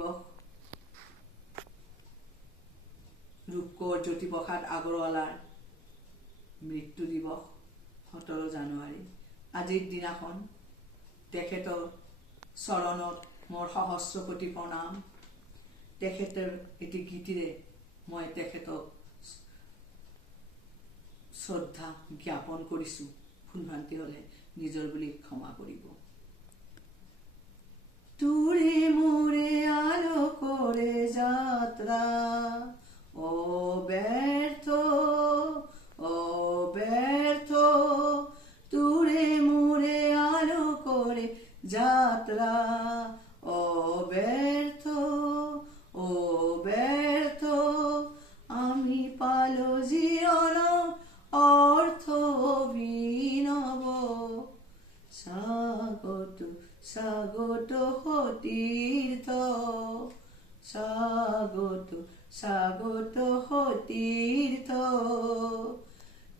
দিৱস, ৰূপকোঁৱৰ জ্যোতিপ্ৰসাদ আগৰৱালাৰ মৃত্যু দিৱস 17 জানুৱাৰী। আজিৰ দিনাখন তেখেতৰ চৰণত মোৰ সহস্ৰ কোটি প্ৰণাম। তেখেতৰ এটি গীতিৰে মই তেখেতক শ্ৰদ্ধা জ্ঞাপন কৰিছোঁ। ভুলভ্ৰান্তি হ'লে নিজৰ বুলি ক্ষমা কৰিব। তোৰে মোৰে আলোকৰে যাত্ৰা, অব্যৰ্থ অব্যৰ্থ, তোৰে মোৰে আলোকৰে যাত্ৰা, অব্যৰ্থ অব্যৰ্থ, আমি পালো জীৱনৰ অৰ্থ অভিনৱ। স্বাগত স্বাগত সতীৰ্থ, স্বাগত স্বাগত সতীৰ্থ,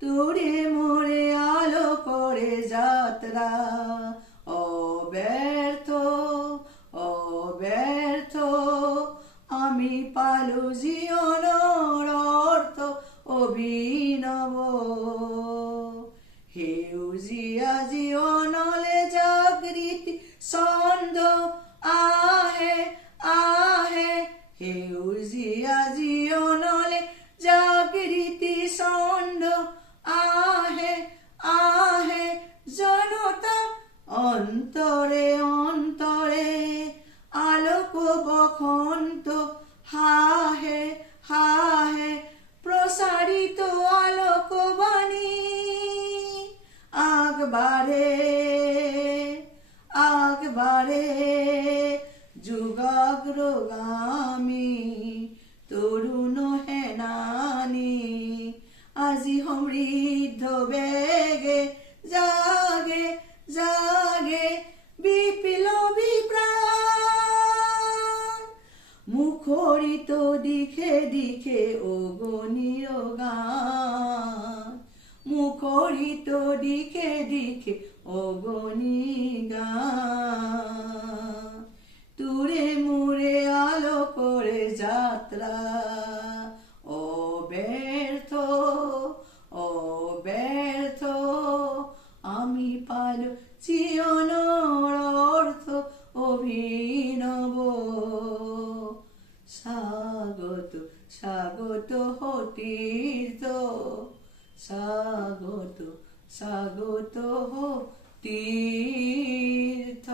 তোৰে মোৰে আলোকৰে যাত্ৰা, অব্যৰ্থ অব্যৰ্থ, আমি পালো জীৱনৰ অৰ্থ অভিনৱ। সেউজীয়া জীৱনলে জাগৃতি ছন্দ আহে আহে, সেউজীয়া জীৱনলে জাগৃতি ছন্দ আহে আহে, জনতা অন্তৰে অন্তৰে আলোক বসন্ত হাহে হাহে, প্ৰচাৰিত আলোকবাণী আগবাঢ়ে আগবাঢ়ে, যুগাগ্ৰগামী তৰুণ সেনানী, আজি সমৃদ্ধ বেগে জাগে জাগে বিপ্লৱী প্ৰাণ, মুখৰিত দিশে দিশে অগণিৰ গান, মুখৰিত দিশে দিশে অগণি গান, তোৰে মোৰে আলোকৰে যাত্ৰা, অব্যৰ্থ অব্যৰ্থ, আমি পালো জীৱনৰ অৰ্থ অভিনৱ। স্বাগত স্বাগত সতীৰ্থ, স্বাগত স্বাগত সতীৰ্থ।